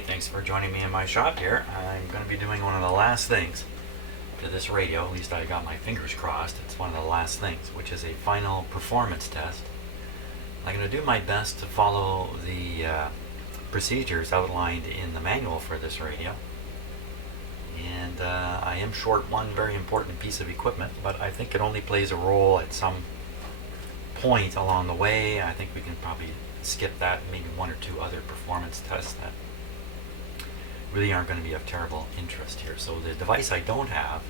Hey, thanks for joining me in my shop here. I'm going to be doing one of the last things to this radio, at least I got my fingers crossed. It's one of the last things, which is a final performance test. I'm going to do my best to follow the procedures outlined in the manual for this radio. And I am short one very important piece of equipment, but I think it only plays a role at some point along the way. I think we can probably skip that, maybe one or two other performance tests that really aren't going to be of terrible interest here. So the device I don't have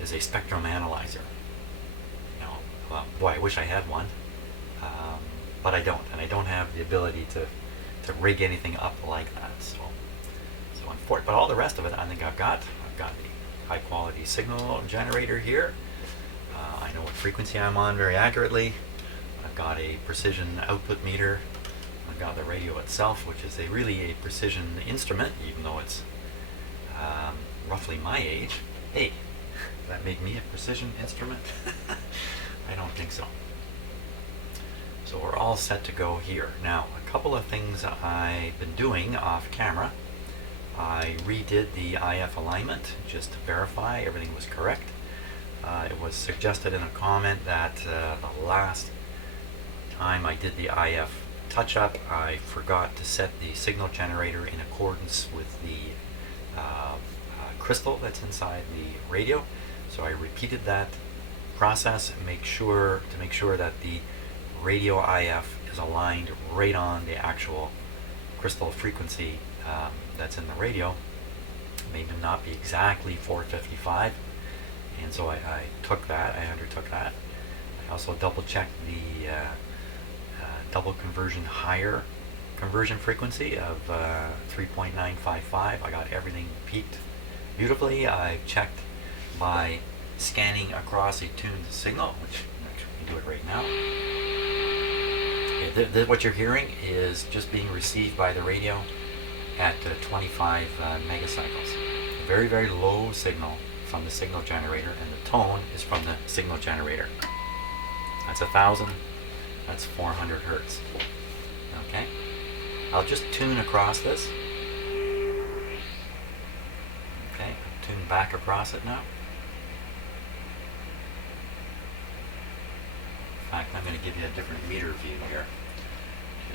is a spectrum analyzer. Well, boy, I wish I had one, but I don't, and I don't have the ability to rig anything up like that. So unfortunately, but all the rest of it, I think I've got the high quality signal generator here. I know what frequency I'm on very accurately. I've got a precision output meter. I've got the radio itself, which is really a precision instrument, even though it's roughly my age. Hey, does that make me a precision instrument? I don't think so. So we're all set to go here. Now, a couple of things I've been doing off camera. I redid the IF alignment just to verify everything was correct. It was suggested in a comment that the last time I did the IF touch-up, I forgot to set the signal generator in accordance with the crystal that's inside the radio. So I repeated that process and make sure that the radio IF is aligned right on the actual crystal frequency that's in the radio. It may not be exactly 455, and so I undertook that. I also double-checked the double conversion higher conversion frequency of 3.955. I got everything peaked beautifully. I checked by scanning across a tuned signal, which actually we can do it right now. Okay, what you're hearing is just being received by the radio at 25 megacycles. A very, very low signal from the signal generator, and the tone is from the signal generator. That's 1,000. That's 400 hertz. Okay, I'll just tune across this. Okay, I'll tune back across it now. In fact, I'm going to give you a different meter view here.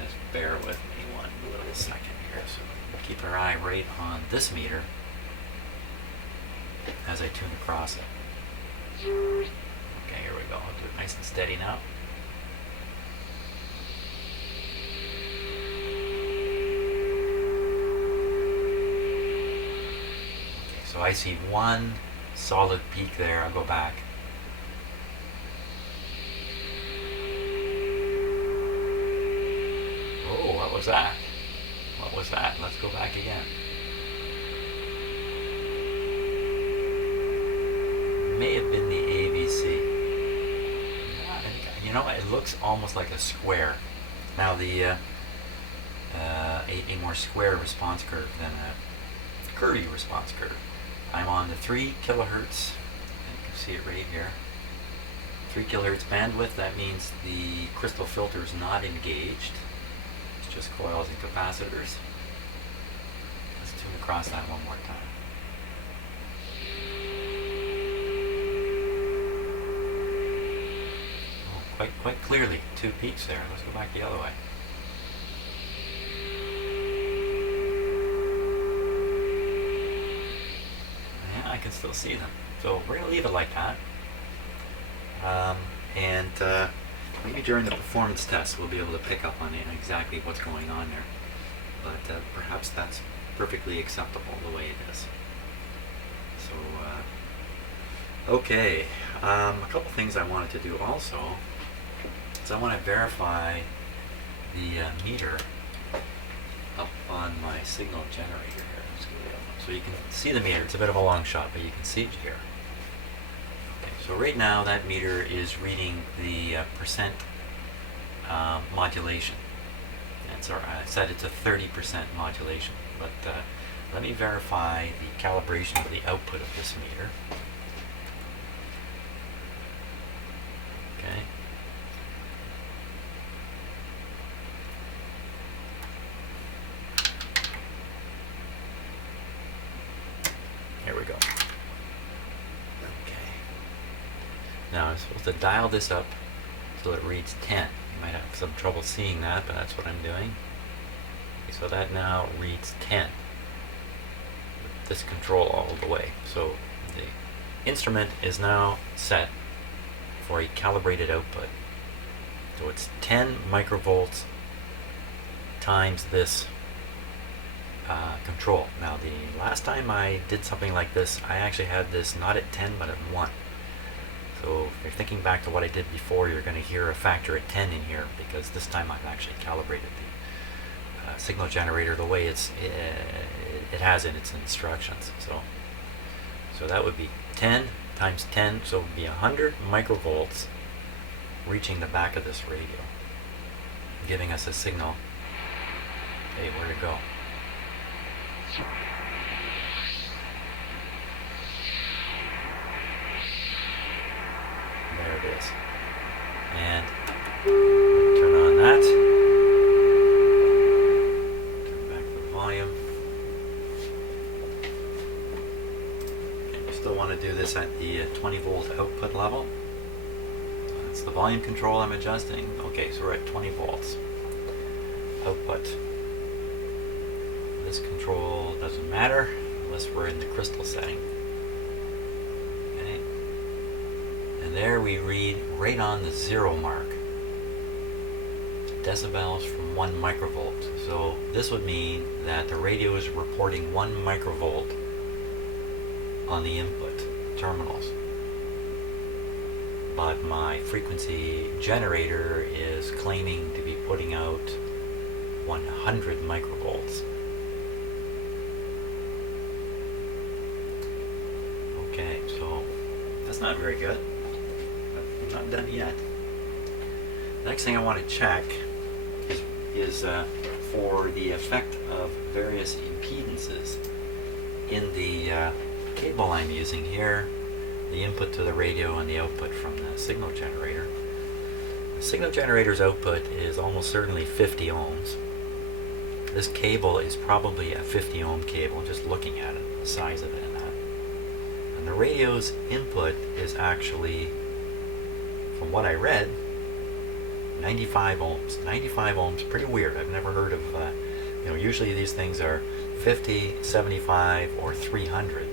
Just bear with me one little second here. So keep our eye right on this meter as I tune across it. Okay, here we go. I'll do it nice and steady now. So I see one solid peak there. I'll go back. Oh, what was that? What was that? Let's go back again. May have been the AVC. You know, it looks almost like a square. Now the a more square response curve than a curvy response curve. I'm on the 3 kilohertz, and you can see it right here. 3 kilohertz bandwidth, that means the crystal filter is not engaged. It's just coils and capacitors. Let's tune across that one more time. Oh, quite clearly, 2 peaks there. Let's go back the other way. I can still see them. So we're going to leave it like that. And maybe during the performance test we'll be able to pick up on exactly what's going on there. But perhaps that's perfectly acceptable the way it is. So, okay. A couple things I wanted to do also is I want to verify the meter up on my signal generator here. So you can see the meter. It's a bit of a long shot, but you can see it here. Okay, so right now that meter is reading the percent modulation. And so I set it to 30% modulation. But let me verify the calibration of the output of this meter. Okay. Now I'm supposed to dial this up so it reads 10. You might have some trouble seeing that, but that's what I'm doing. Okay, so that now reads 10. With this control all the way. So the instrument is now set for a calibrated output. So it's 10 microvolts times this control. Now the last time I did something like this, I actually had this not at 10 but at 1. So if you're thinking back to what I did before, you're going to hear a factor at 10 in here, because this time I've actually calibrated the signal generator the way it has in its instructions. So that would be 10 times 10, so it would be 100 microvolts reaching the back of this radio, giving us a signal, hey, where to go. There it is. And turn on that. Turn back the volume. And you still want to do this at the 20 volt output level. That's the volume control I'm adjusting. Okay, so we're at 20 volts. Output. This control doesn't matter unless we're in the crystal setting. Okay. And there we read right on the 0 mark. Decibels from 1 microvolt. So this would mean that the radio is reporting 1 microvolt on the input terminals. But my frequency generator is claiming to be putting out 100 microvolts. Okay, so that's not very good. I'm not done yet. The next thing I want to check is for the effect of various impedances in the cable I'm using here, the input to the radio and the output from the signal generator. The signal generator's output is almost certainly 50 ohms. This cable is probably a 50 ohm cable, just looking at it, the size of it and that. And the radio's input is actually, from what I read, 95 ohms. 95 ohms, pretty weird. I've never heard of, usually these things are 50, 75, or 300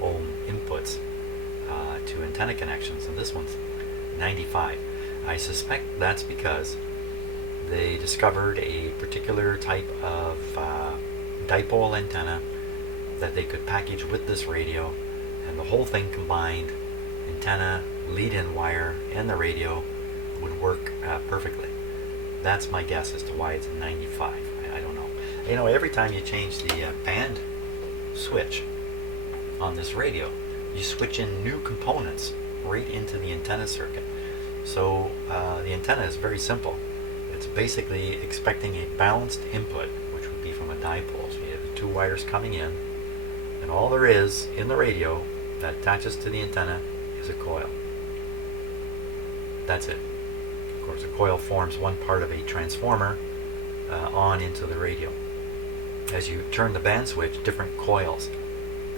ohm inputs to antenna connections, and this one's 95. I suspect that's because they discovered a particular type of dipole antenna that they could package with this radio, and the whole thing combined, antenna, lead-in wire, and the radio, would work perfectly. That's my guess as to why it's 95. I don't know. Every time you change the band switch on this radio, you switch in new components right into the antenna circuit. So the antenna is very simple. It's basically expecting a balanced input, which would be from a dipole. So you have the 2 wires coming in, and all there is in the radio that attaches to the antenna is a coil. That's it. Of course, a coil forms one part of a transformer on into the radio. As you turn the band switch, different coils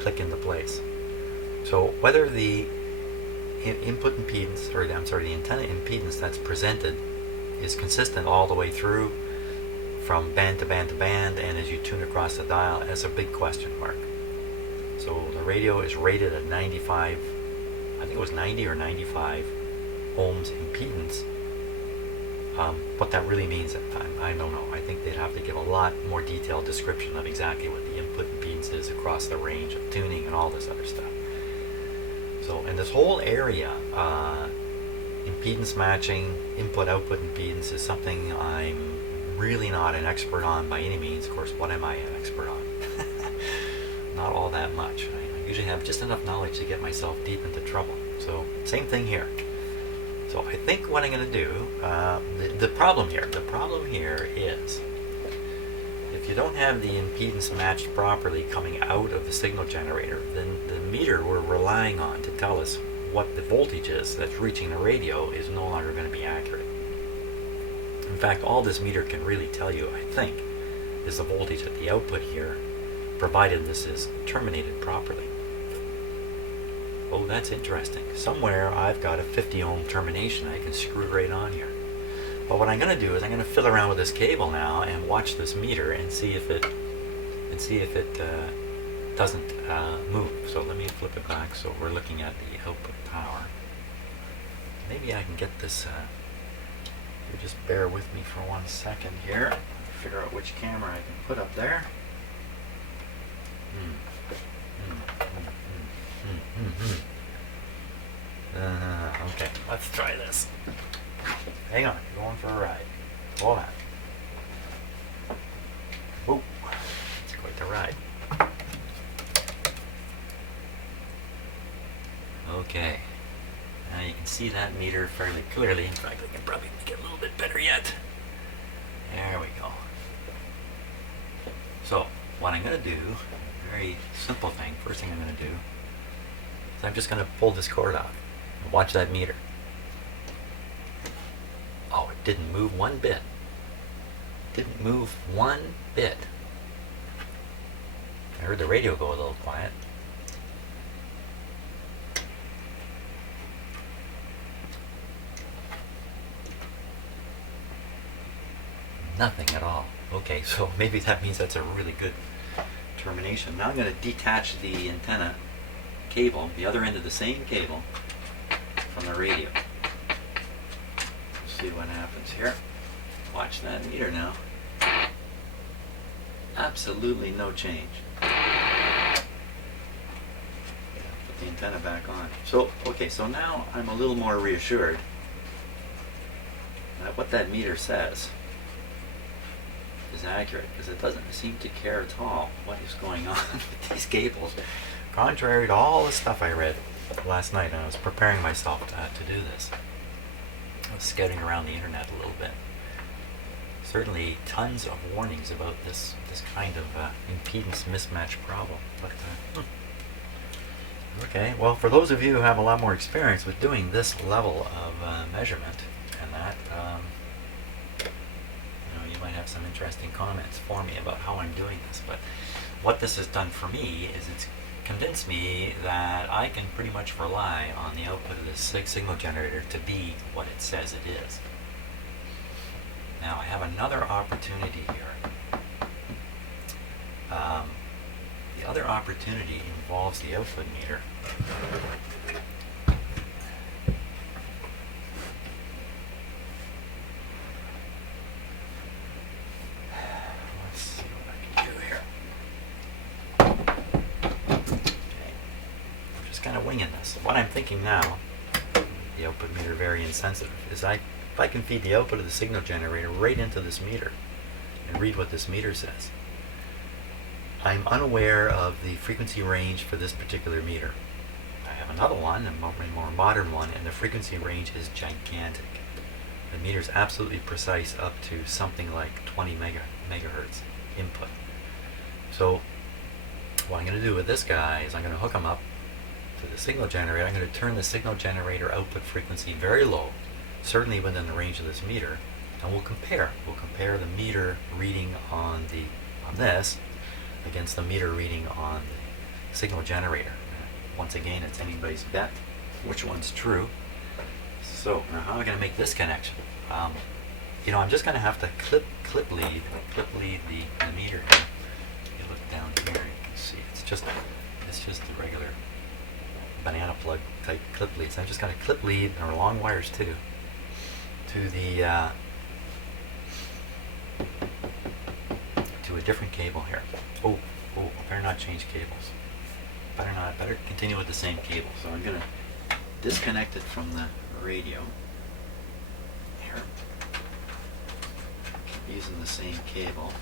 click into place. So whether the input impedance, the antenna impedance that's presented is consistent all the way through from band to band to band, and as you tune across the dial, that's a big question mark. So the radio is rated at 95, I think it was 90 or 95 ohms impedance. What that really means at the time, I don't know. I think they'd have to give a lot more detailed description of exactly what the input impedance is across the range of tuning and all this other stuff. So in this whole area, impedance matching, input-output impedance is something I'm really not an expert on by any means. Of course, what am I an expert on? Not all that much. I usually have just enough knowledge to get myself deep into trouble. So same thing here. So I think what I'm going to do, the problem here is, if you don't have the impedance matched properly coming out of the signal generator, then the meter we're relying on to tell us what the voltage is that's reaching the radio is no longer going to be accurate. In fact, all this meter can really tell you, I think, is the voltage at the output here, provided this is terminated properly. Oh, that's interesting. Somewhere I've got a 50 ohm termination I can screw right on here. But what I'm going to do is I'm going to fiddle around with this cable now and watch this meter and see if it doesn't move. So let me flip it back so we're looking at the output power. Maybe I can get this. You just bear with me for 1 second here. Figure out which camera I can put up there. Okay, let's try this. Hang on, going for a ride. Hold on. Whoa, it's quite the ride. Okay, now you can see that meter fairly clearly. In fact, I can probably make it a little bit better yet. There we go. So, what I'm going to do, a very simple thing, first thing I'm going to do, is I'm just going to pull this cord out and watch that meter. Oh, it didn't move one bit. It didn't move one bit. I heard the radio go a little quiet. Nothing at all. Okay, so maybe that means that's a really good termination. Now I'm going to detach the antenna cable, the other end of the same cable, from the radio. See what happens here. Watch that meter now. Absolutely no change. Put the antenna back on. So, okay, so now I'm a little more reassured that what that meter says is accurate, because it doesn't seem to care at all what is going on with these cables, contrary to all the stuff I read last night. And I was preparing myself to do this. I was scouting around the internet a little bit. Certainly tons of warnings about this kind of impedance mismatch problem. But okay, well, for those of you who have a lot more experience with doing this level of measurement and that, you might have some interesting comments for me about how I'm doing this. But what this has done for me is it's convinced me that I can pretty much rely on the output of this signal generator to be what it says it is. Now I have another opportunity here. The other opportunity involves the output meter. Let's see what I can do here. Okay. I'm just kind of winging this. What I'm thinking now, the output meter very insensitive, is if I can feed the output of the signal generator right into this meter and read what this meter says. I'm unaware of the frequency range for this particular meter. I have another one, a more modern one, and the frequency range is gigantic. The meter is absolutely precise up to something like 20 megahertz input. So what I'm going to do with this guy is I'm going to hook him up to the signal generator. I'm going to turn the signal generator output frequency very low, certainly within the range of this meter, and we'll compare. We'll compare the meter reading on this against the meter reading on the signal generator. Once again, it's anybody's bet which one's true. So now how am I going to make this connection? I'm just going to have to clip lead the meter here. If you look down here, you can see it's just the regular banana plug type clip leads. So I'm just going to clip lead, or long wires too, to the to a different cable here. Oh, I better not change cables. Better continue with the same cable. So I'm going to disconnect it from the radio here. Keep using the same cable.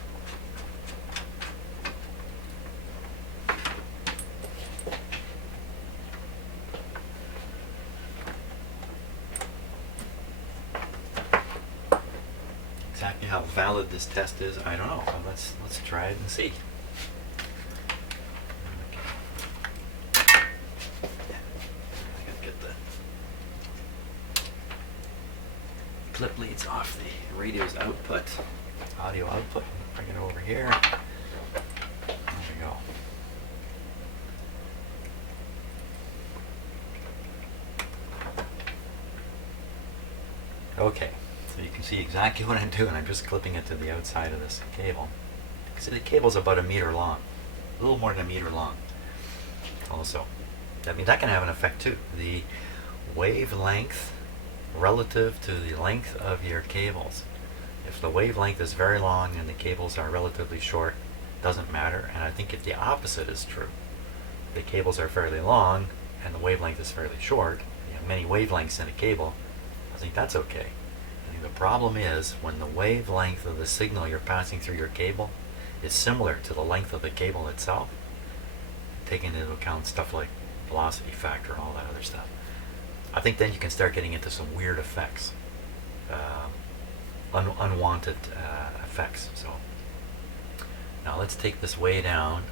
Exactly how valid this test is, I don't know. So let's try it and see. Clip leads off the radio's output, audio output. Bring it over here. There we go. Okay, so you can see exactly what I'm doing. I'm just clipping it to the outside of this cable. You can see the cable's about 1 meter long, a little more than 1 meter long. Also, that means that can have an effect too. The wavelength relative to the length of your cables. If the wavelength is very long and the cables are relatively short, doesn't matter. And I think if the opposite is true, the cables are fairly long and the wavelength is fairly short, you have many wavelengths in a cable, I think that's okay. I think the problem is when the wavelength of the signal you're passing through your cable is similar to the length of the cable itself, taking into account stuff like velocity factor and all that other stuff. I think then you can start getting into some weird effects, unwanted effects. So now let's take this way down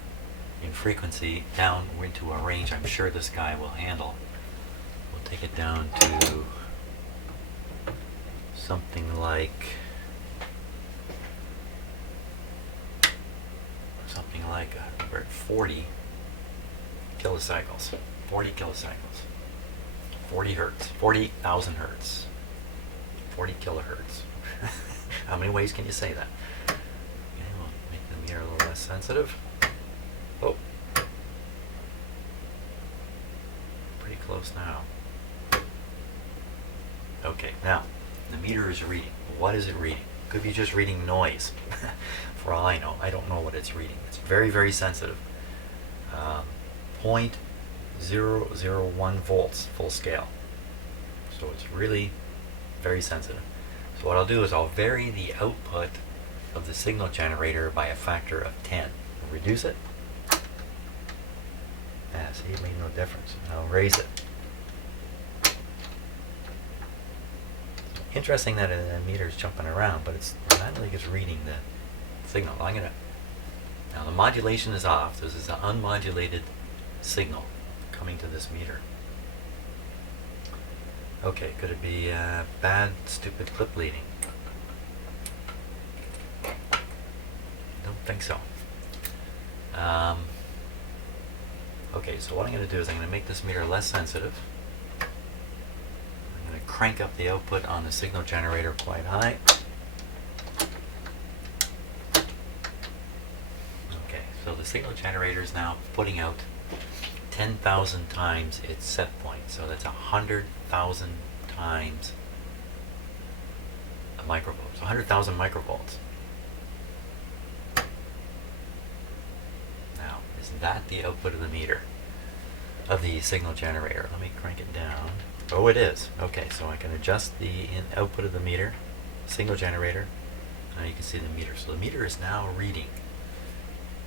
in frequency, down into a range I'm sure this guy will handle. We'll take it down to something like we're at 40 kilocycles. 40 kilocycles. 40 hertz. 40,000 hertz. 40 kilohertz. How many ways can you say that? Okay, we'll make the meter a little less sensitive. Oh. Pretty close now. Okay, now the meter is reading. What is it reading? Could be just reading noise. For all I know, I don't know what it's reading. It's very, very sensitive. 0.001 volts full scale. So it's really very sensitive. So what I'll do is I'll vary the output of the signal generator by a factor of 10. I'll reduce it. Yeah, see, it made no difference. I'll raise it. Interesting that the meter's jumping around, but I don't think it's reading the signal. Now the modulation is off. This is an unmodulated signal coming to this meter. Okay, could it be bad, stupid clip leading? Don't think so. Okay, so what I'm going to do is I'm going to make this meter less sensitive. I'm going to crank up the output on the signal generator quite high. Okay, so the signal generator is now putting out 10,000 times its set point. So that's 100,000 times a microvolt. So 100,000 microvolts. Now, is that the output of the meter? Of the signal generator? Let me crank it down. Oh, it is. Okay, so I can adjust the output of the meter, signal generator. Now you can see the meter. So the meter is now reading.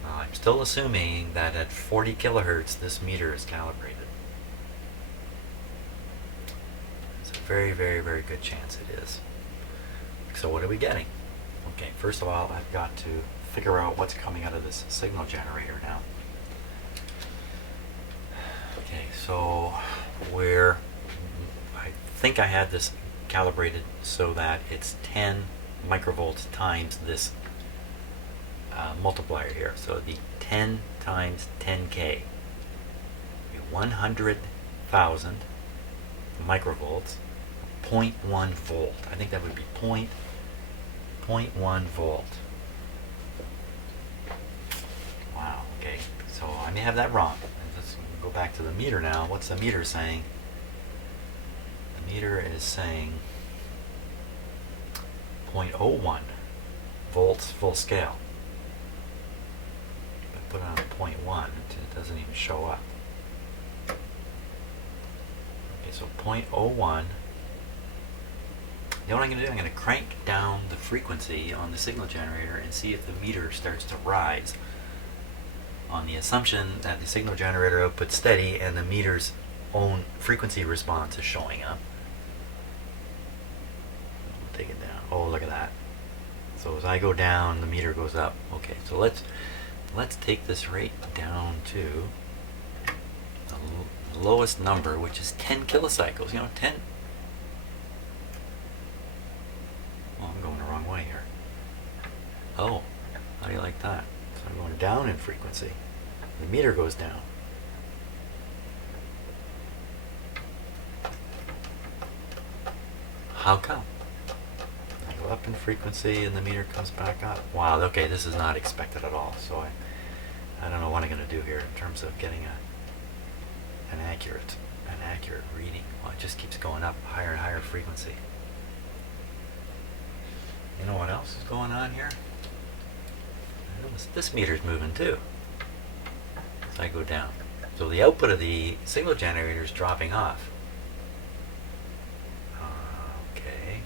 I'm still assuming that at 40 kilohertz this meter is calibrated. It's a very, very, very good chance it is. So what are we getting? Okay, first of all, I've got to figure out what's coming out of this signal generator now. Okay, so I think I had this calibrated so that it's 10 microvolts times this multiplier here. So the 10 times 10K, 100,000 microvolts, 0.1 volt. I think that would be 0.1 volt. Wow, okay, so I may have that wrong. Let's go back to the meter now. What's the meter saying? The meter is saying 0.01 volts full scale. Put it on 0.1, it doesn't even show up. Okay, so 0.01. You know what I'm going to do? I'm going to crank down the frequency on the signal generator and see if the meter starts to rise, on the assumption that the signal generator output's steady and the meter's own frequency response is showing up. We'll take it down. Oh, look at that. So as I go down, the meter goes up. Okay, so let's take this rate down to the lowest number, which is 10 kilocycles. You know, 10. Well, I'm going the wrong way here. Oh, how do you like that? So I'm going down in frequency. The meter goes down. How come? go up in frequency and the meter comes back up. Wow, okay, this is not expected at all. So I don't know what I'm going to do here in terms of getting an accurate reading. Well, it just keeps going up higher and higher frequency. You know what else is going on here? This meter's moving too. So I go down. So the output of the signal generator is dropping off. Okay.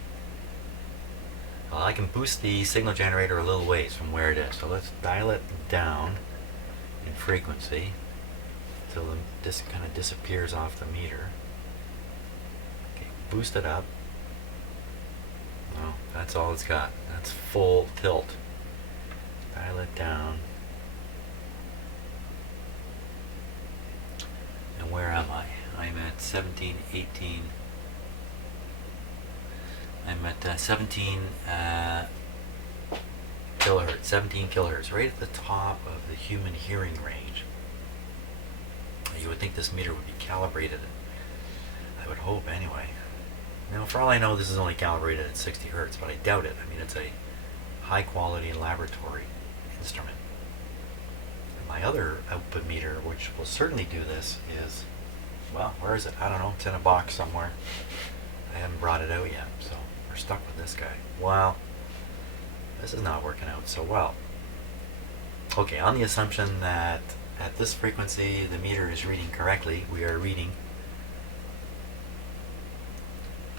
Well, I can boost the signal generator a little ways from where it is. So let's dial it down in frequency until this kind of disappears off the meter. Okay, boost it up. Well, that's all it's got. That's full tilt. Dial it down. And where am I? I'm at 17, 18. I'm at 17 kilohertz, 17 kilohertz, right at the top of the human hearing range. You would think this meter would be calibrated. I would hope anyway. Now, for all I know, this is only calibrated at 60 hertz, but I doubt it. I mean, it's a high quality laboratory instrument. And my other output meter, which will certainly do this, is, well, where is it? I don't know. It's in a box somewhere. I haven't brought it out yet, so we're stuck with this guy. Well, this is not working out so well. Okay, on the assumption that at this frequency the meter is reading correctly, we are reading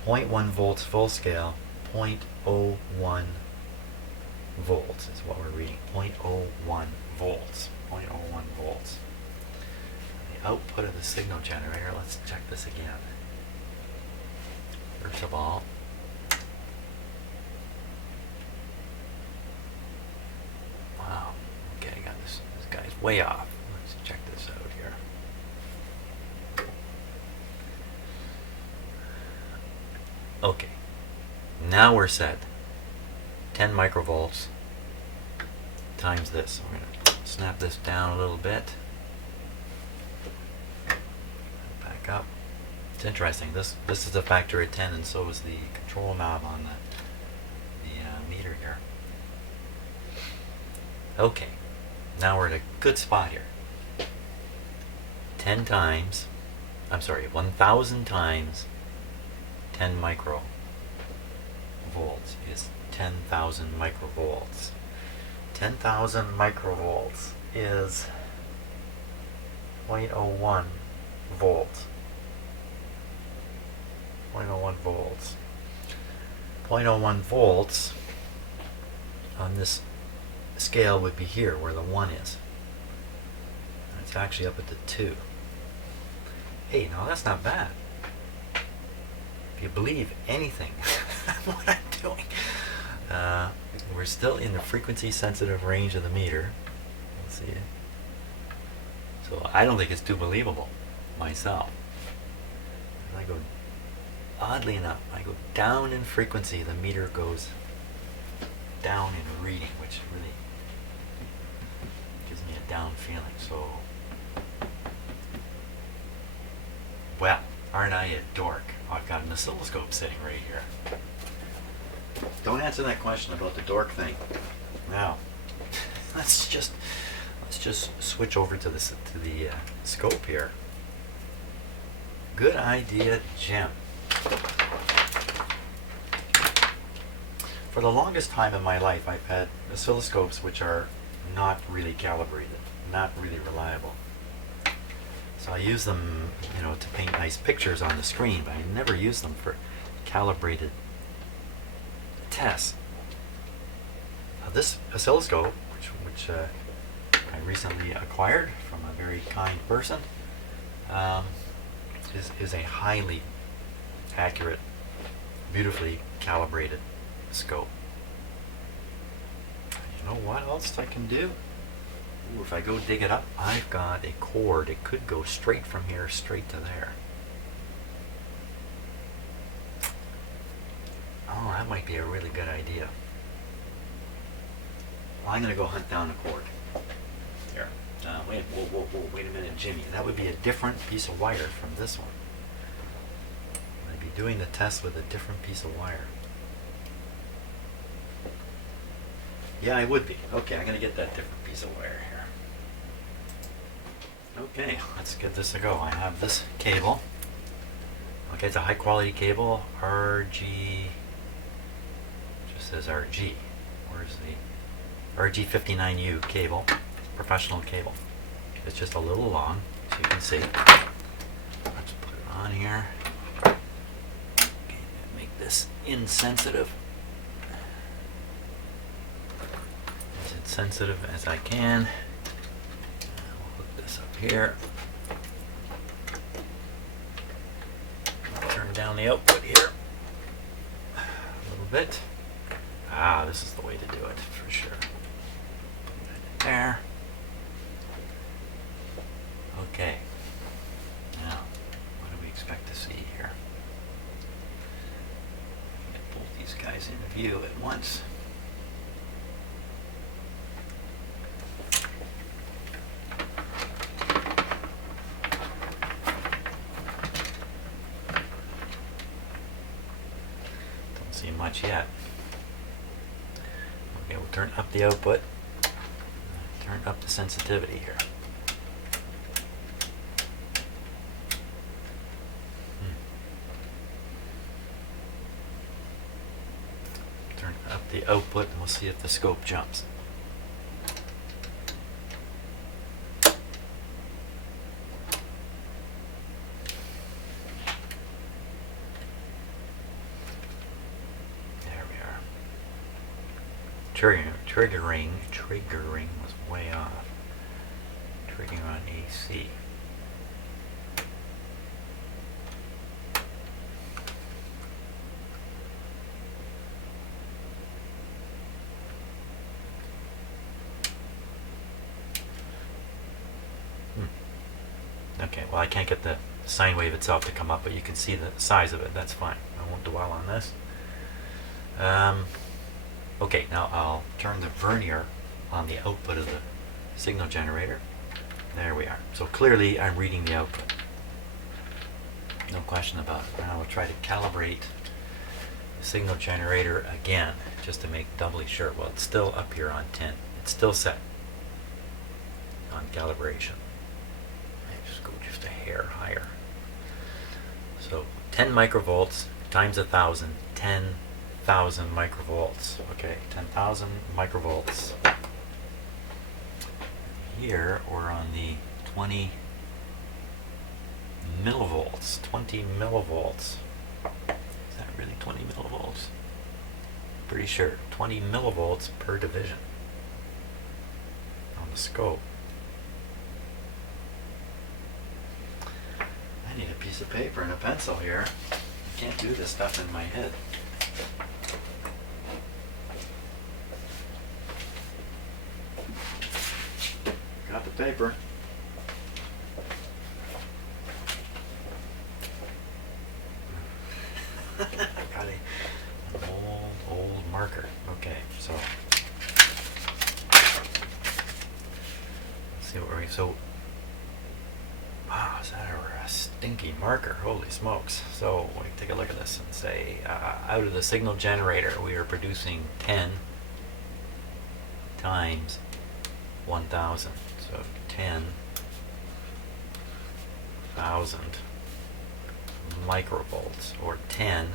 0.1 volts full scale, 0.01 volts is what we're reading. 0.01 volts. 0.01 volts. The output of the signal generator, let's check this again. First of all, wow, okay, I got this guy's way off. Let's check this out here. Okay, now we're set. 10 microvolts times this. We're going to snap this down a little bit. Back up. It's interesting. This is a factor of 10, and so is the control knob on the meter here. Okay, now we're at a good spot here. 10 times, I'm sorry, 1,000 times 10 microvolts is 10,000 microvolts. 10,000 microvolts is 0.01 volts. 0.01 volts. 0.01 volts on this scale would be here where the 1 is. It's actually up at the 2. Hey, no, that's not bad. If you believe anything what I'm doing. We're still in the frequency sensitive range of the meter. Let's see it. So I don't think it's too believable myself. I go, oddly enough, I go down in frequency, the meter goes down in reading, which really gives me a down feeling. So, well, aren't I a dork? I've got an oscilloscope sitting right here. Don't answer that question about the dork thing. Now, let's just switch over to the scope here. Good idea, Jim. For the longest time in my life, I've had oscilloscopes which are not really calibrated, not really reliable. So I use them, to paint nice pictures on the screen, but I never use them for calibrated tests. Now this oscilloscope, which I recently acquired from a very kind person, is a highly accurate, beautifully calibrated scope. You know what else I can do? Ooh, if I go dig it up, I've got a cord. It could go straight from here straight to there. Oh, that might be a really good idea. Well, I'm going to go hunt down a cord. Here. Wait a minute, Jimmy. That would be a different piece of wire from this one. I'd be doing the test with a different piece of wire. Yeah, I would be. Okay, I'm going to get that different piece of wire here. Okay, let's give this a go. I have this cable. Okay, it's a high quality cable, RG, just says RG. Where's the RG59U cable, professional cable. It's just a little long, so you can see. Let's put it on here. Okay, make this insensitive. As insensitive as I can. I'll hook this up here. Turn down the output here a little bit. Ah, this is the way to do it for sure. There. Okay. Now, what do we expect to see here? Get both these guys in view at once. Don't see much yet. Okay, we'll turn up the output. Turn up the sensitivity here. Turn up the output and we'll see if the scope jumps. There we are. Triggering was way off. Triggering on AC. Okay, well I can't get the sine wave itself to come up, but you can see the size of it. That's fine. I won't dwell on this. Okay, now I'll turn the vernier on the output of the signal generator. There we are. So clearly I'm reading the output. No question about it. Now we'll try to calibrate the signal generator again, just to make doubly sure. Well, it's still up here on 10. It's still set on calibration. Just go just a hair higher. So 10 microvolts times 1,000, 10,000 microvolts. Okay, 10,000 microvolts. Here we're on the 20 millivolts. 20 millivolts. Is that really 20 millivolts? Pretty sure. 20 millivolts per division on the scope. I need a piece of paper and a pencil here. I can't do this stuff in my head. Got the paper. Got an old marker. Okay, so let's see what we're wow, is that a stinky marker? Holy smokes. So we take a look at this and say, out of the signal generator, we are producing 10 times 1,000. So 10,000 microvolts, or 10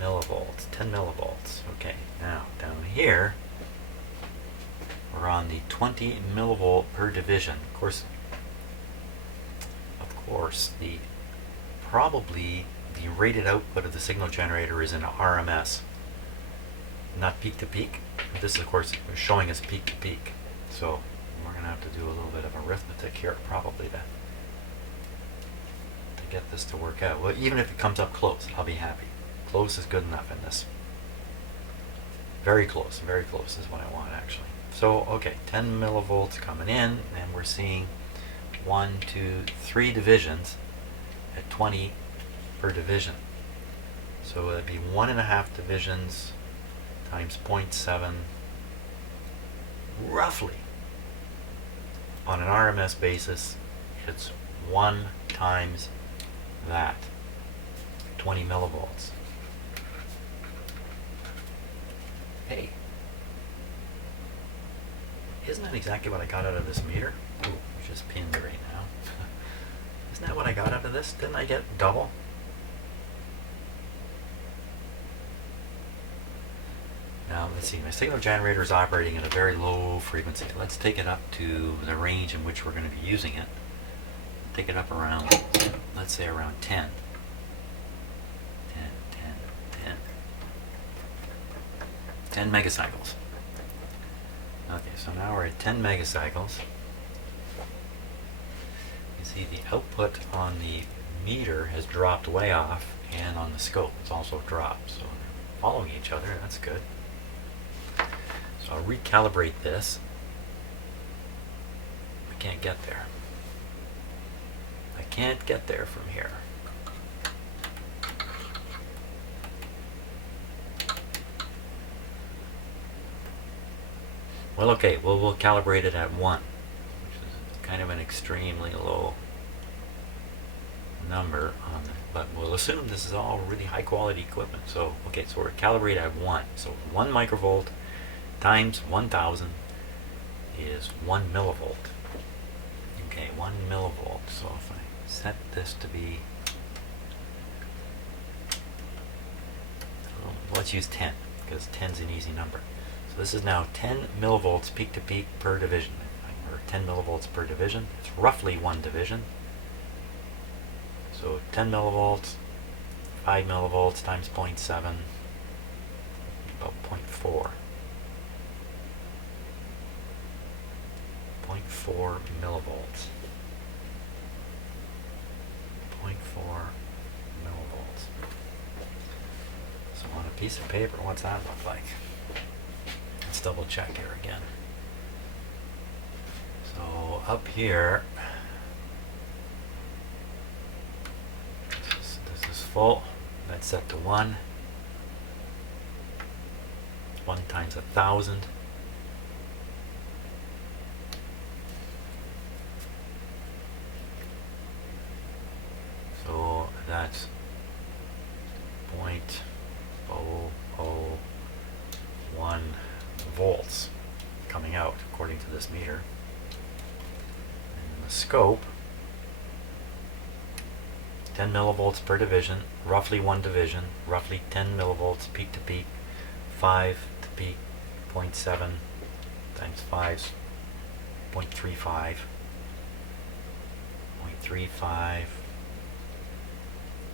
millivolts. 10 millivolts. Okay, now down here, we're on the 20 millivolt per division. Of course, probably the rated output of the signal generator is in RMS, not peak to peak. This, of course, is showing us peak to peak. So we're going to have to do a little bit of arithmetic here, probably, to get this to work out. Well, even if it comes up close, I'll be happy. Close is good enough in this. Very close is what I want, actually. So, okay, 10 millivolts coming in, and we're seeing 1, 2, 3 divisions at 20 per division. So that'd be 1.5 divisions times 0.7, roughly. On an RMS basis, it's 1 times that, 20 millivolts. Hey, isn't that exactly what I got out of this meter? Ooh, it's just pinned right now. Isn't that what I got out of this? Didn't I get double? Now, let's see, my signal generator is operating at a very low frequency. Let's take it up to the range in which we're going to be using it. Take it up around, let's say around 10. 10 megacycles. Okay, so now we're at 10 megacycles. You see the output on the meter has dropped way off, and on the scope it's also dropped. So they're following each other, that's good. So I'll recalibrate this. I can't get there. I can't get there from here. Well, okay, we'll calibrate it at 1, which is kind of an extremely low number on it, but we'll assume this is all really high quality equipment. So, okay, so we're calibrated at 1. So 1 microvolt times 1000 is 1 millivolt. Okay, 1 millivolt. So if I set this to be, let's use 10, because 10 is an easy number. So this is now 10 millivolts peak to peak per division, or 10 millivolts per division. It's roughly 1 division. So 10 millivolts, 5 millivolts times 0.7, about 0.4. 0.4 millivolts. 0.4 millivolts. So on a piece of paper, what's that look like? Let's double check here again. So up here, this is full. That's set to 1. 1 times 1000. So that's 0.001 volts coming out according to this meter. And the scope, 10 millivolts per division, roughly 1 division, roughly 10 millivolts peak to peak, 5 to peak, 0.7 times 5 is 0.35, 0.35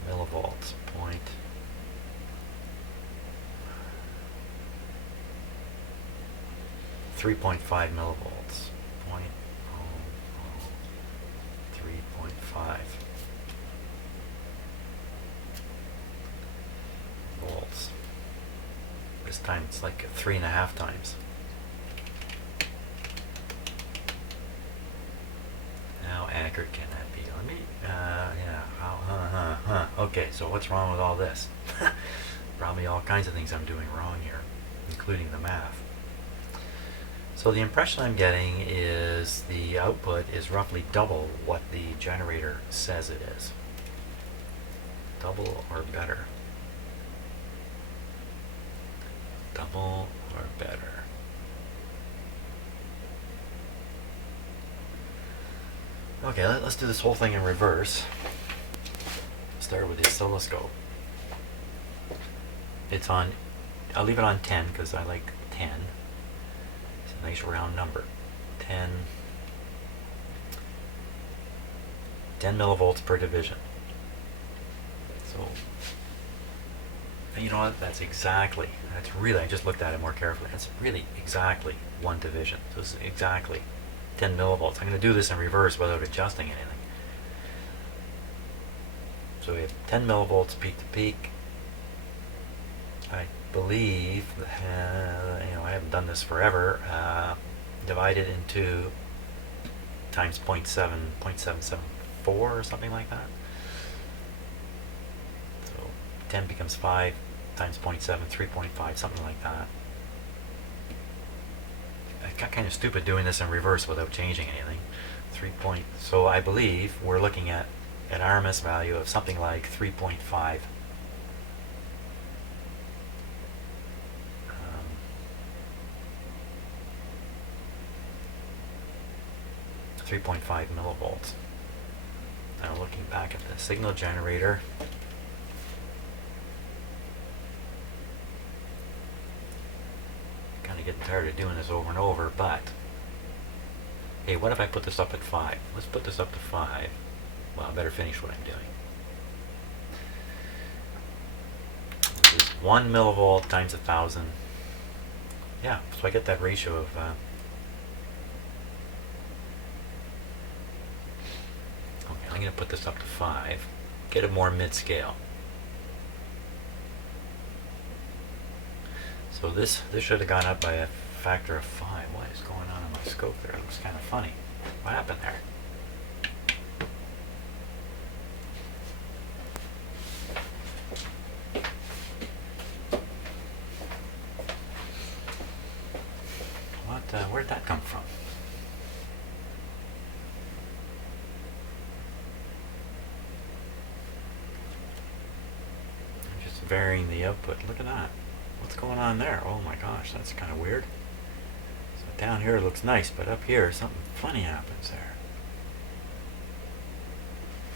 millivolts, 3.5 millivolts, 3.5 volts. This time it's like 3.5 times. How accurate can that be? Let me, okay, so what's wrong with all this? Probably all kinds of things I'm doing wrong here, including the math. So the impression I'm getting is the output is roughly double what the generator says it is. Double or better. Double or better. Okay, let's do this whole thing in reverse. Start with the oscilloscope. It's on, I'll leave it on 10 because I like 10. It's a nice round number. 10 millivolts per division. So, you know what, that's really, I just looked at it more carefully, that's really exactly 1 division. So it's exactly 10 millivolts. I'm going to do this in reverse without adjusting anything. So we have 10 millivolts peak to peak. I believe, I haven't done this forever, divided into times 0.774 or something like that. So 10 becomes 5 times 0.7, 3.5, something like that. I got kind of stupid doing this in reverse without changing anything. So I believe we're looking at an RMS value of something like 3.5. 3.5 millivolts. Now looking back at the signal generator, kind of getting tired of doing this over and over, but hey, what if I put this up at 5? Let's put this up to 5. Well, I better finish what I'm doing. This is 1 millivolt times 1,000. Yeah, so I get that ratio of okay, I'm going to put this up to 5. Get it more mid-scale. So this should have gone up by a factor of 5. What is going on in my scope there? It looks kind of funny. What happened there? Where did that come from? I'm just varying the output. Look at that. What's going on there? Oh my gosh, that's kind of weird. So down here it looks nice, but up here something funny happens there.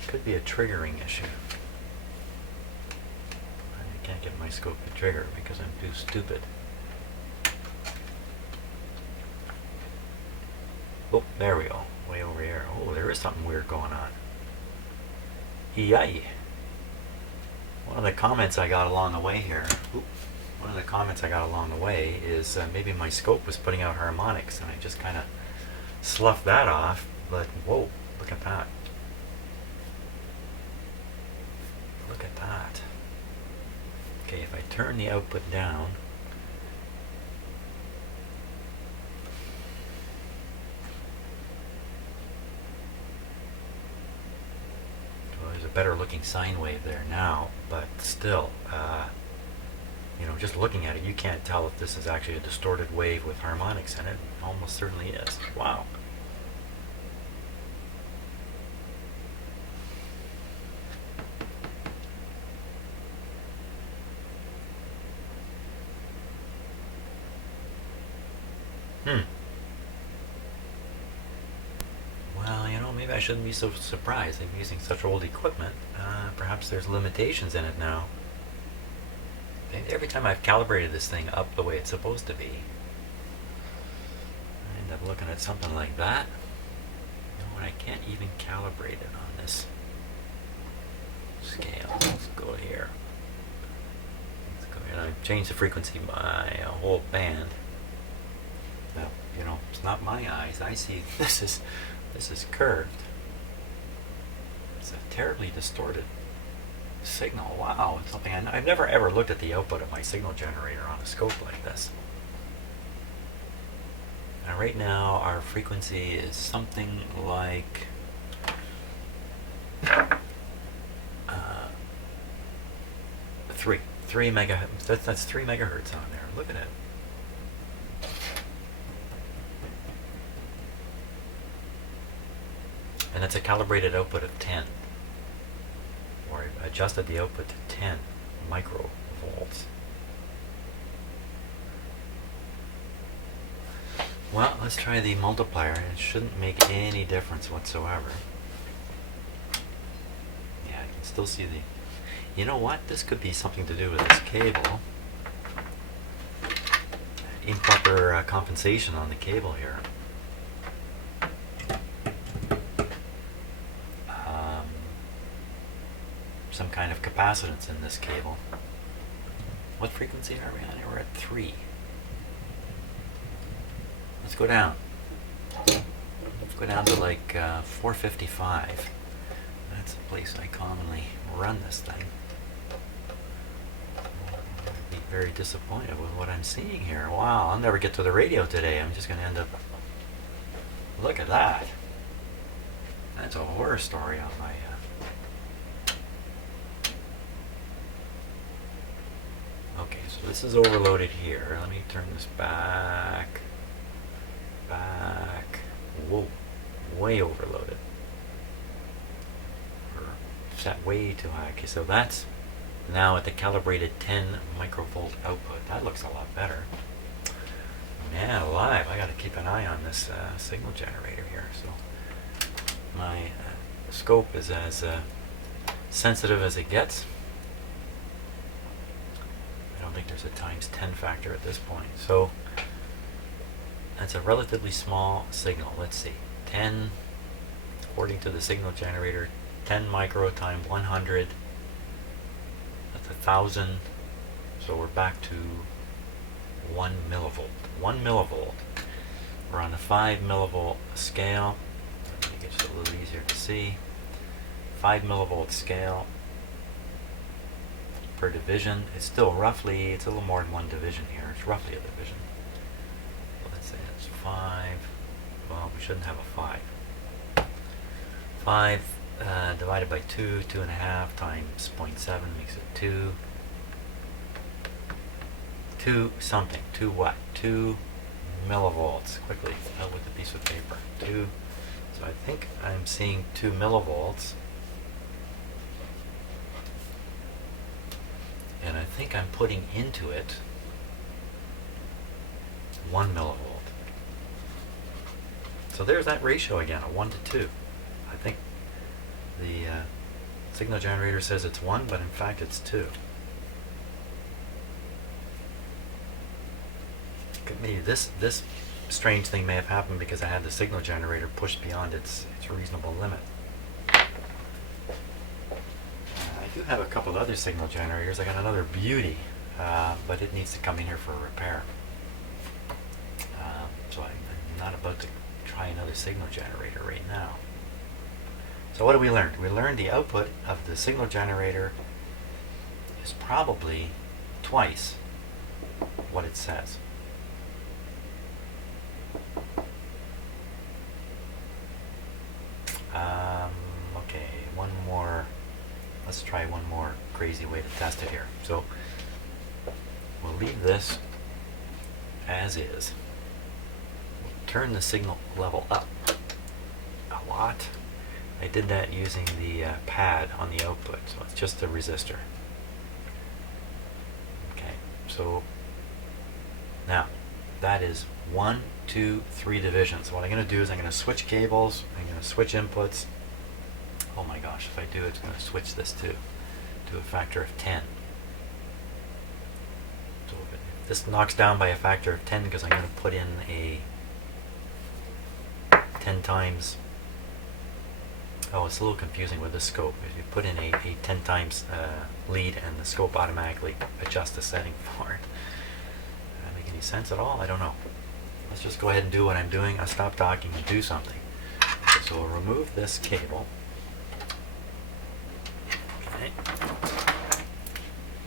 Could be a triggering issue. I can't get my scope to trigger because I'm too stupid. Oh, there we go. Way over here. Oh, there is something weird going on. Yay! One of the comments I got along the way here. One of the comments I got along the way is maybe my scope was putting out harmonics, and I just kind of sloughed that off. But whoa, look at that! Look at that. Okay, if I turn the output down. Better looking sine wave there now, but still, you know, just looking at it, you can't tell if this is actually a distorted wave with harmonics in it. It almost certainly is. Wow. Maybe I shouldn't be so surprised. I'm using such old equipment. Perhaps there's limitations in it now. Every time I've calibrated this thing up the way it's supposed to be, I end up looking at something like that. You know what? I can't even calibrate it on this scale. Let's go here. Let's go here. I've changed the frequency by a whole band. Now, you know, it's not my eyes. I see this is curved. It's a terribly distorted signal. Wow, it's something I've never ever looked at the output of my signal generator on a scope like this. Now right now our frequency is something like 3 megahertz. That's 3 megahertz on there. Look at it. And it's a calibrated output of 10. Or I adjusted the output to 10 microvolts. Well, let's try the multiplier. It shouldn't make any difference whatsoever. Yeah, I can still see the... You know what? This could be something to do with this cable. Improper compensation on the cable here. Some kind of capacitance in this cable. What frequency are we on here? We're at 3. Let's go down. Let's go down to like 455. That's the place I commonly run this thing. I'd be very disappointed with what I'm seeing here. Wow, I'll never get to the radio today. I'm just going to end up... Look at that. That's a horror story on my... Okay, so this is overloaded here. Let me turn this back. Whoa, way overloaded. Or set way too high. Okay, so that's now at the calibrated 10 microvolt output. That looks a lot better. Man alive, I got to keep an eye on this signal generator here. So my scope is as sensitive as it gets. I don't think there's a times 10 factor at this point. So that's a relatively small signal. Let's see, 10, according to the signal generator, 10 micro times 100, that's 1,000. So we're back to 1 millivolt. 1 millivolt. We're on a 5 millivolt scale. Let me make it a little easier to see. 5 millivolt scale per division. It's still roughly, it's a little more than one division here. It's roughly a division. So let's say it's 5. Well, we shouldn't have a 5. 5 divided by 2, 2.5 times 0.7 makes it 2. 2 something. 2 what? 2 millivolts. Quickly, out with a piece of paper. 2. So I think I'm seeing 2 millivolts. And I think I'm putting into it 1 millivolt. So there's that ratio again, a 1 to 2. I think the signal generator says it's 1, but in fact it's 2. Maybe this strange thing may have happened because I had the signal generator pushed beyond its reasonable limit. I do have a couple of other signal generators. I got another beauty, but it needs to come in here for repair. So I'm not about to try another signal generator right now. So what did we learn? We learned the output of the signal generator is probably twice what it says. Okay, one more. Let's try one more crazy way to test it here. So we'll leave this as is. We'll turn the signal level up a lot. I did that using the pad on the output, so it's just a resistor. Okay, so now that is 1, 2, 3 divisions. What I'm going to do is I'm going to switch cables, I'm going to switch inputs. Oh my gosh, if I do, it's going to switch this to a factor of 10. So if this knocks down by a factor of 10 because I'm going to put in a 10 times. Oh, it's a little confusing with the scope. If you put in a 10 times lead and the scope automatically adjusts the setting for it. Does that make any sense at all? I don't know. Let's just go ahead and do what I'm doing. I'll stop talking and do something. Okay, so we'll remove this cable. Okay.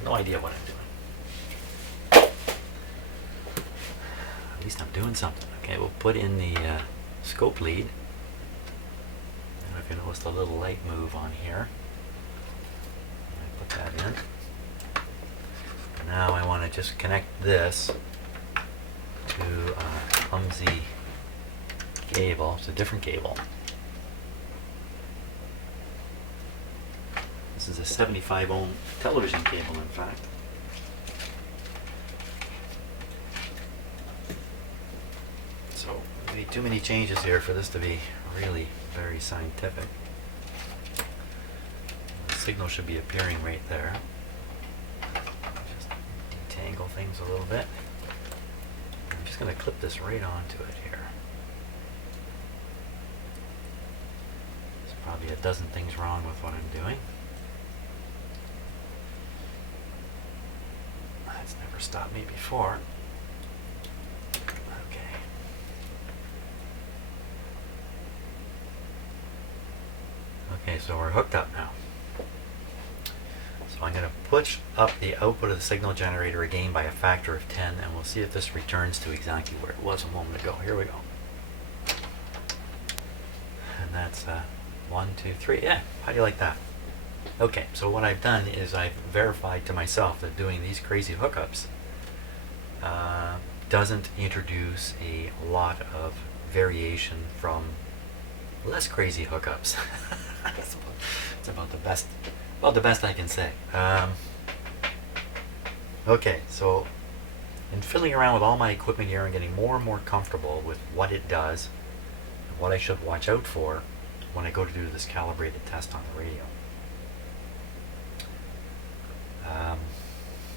No idea what I'm doing. At least I'm doing something. Okay, we'll put in the scope lead. I don't know if you noticed a little light move on here. I put that in. Now I want to just connect this to a clumsy cable. It's a different cable. This is a 75 ohm television cable, in fact. So maybe too many changes here for this to be really very scientific. The signal should be appearing right there. Just detangle things a little bit. I'm just going to clip this right onto it here. There's probably a dozen things wrong with what I'm doing. That's never stopped me before. Okay. Okay, so we're hooked up now. So I'm going to push up the output of the signal generator again by a factor of 10, and we'll see if this returns to exactly where it was a moment ago. Here we go. And that's 1, 2, 3. Yeah, how do you like that? Okay, so what I've done is I've verified to myself that doing these crazy hookups doesn't introduce a lot of variation from less crazy hookups. It's about the best I can say. Okay, so in fiddling around with all my equipment here and getting more and more comfortable with what it does and what I should watch out for, when I go to do this calibrated test on the radio.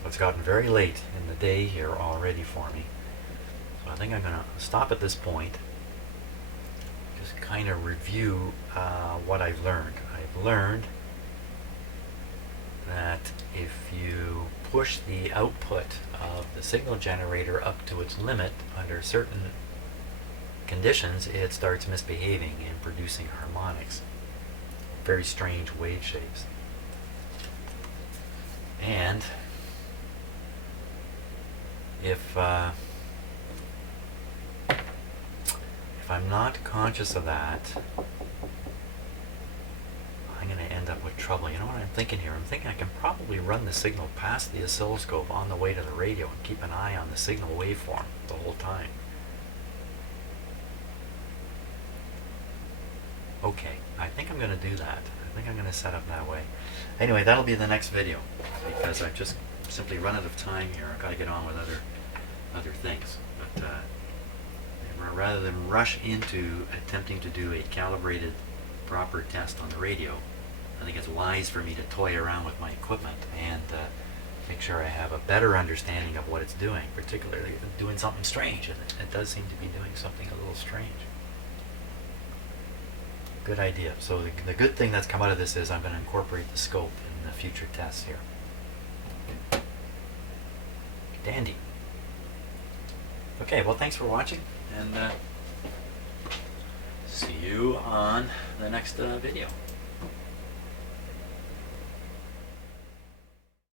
It's gotten very late in the day here already for me, so I think I'm going to stop at this point, just kind of review what I've learned. I've learned that if you push the output of the signal generator up to its limit under certain conditions, it starts misbehaving and producing harmonics, very strange wave shapes. And if I'm not conscious of that, I'm going to end up with trouble. You know what I'm thinking here? I'm thinking I can probably run the signal past the oscilloscope on the way to the radio and keep an eye on the signal waveform the whole time. Okay, I think I'm going to do that. I think I'm going to set up that way. Anyway, that'll be the next video, because I've just simply run out of time here. I've got to get on with other things. But rather than rush into attempting to do a calibrated proper test on the radio, I think it's wise for me to toy around with my equipment and make sure I have a better understanding of what it's doing, particularly if it's doing something strange, and it does seem to be doing something a little strange. Good idea. So the good thing that's come out of this is I'm going to incorporate the scope in the future tests here. Dandy. Okay, well, thanks for watching, and see you on the next video.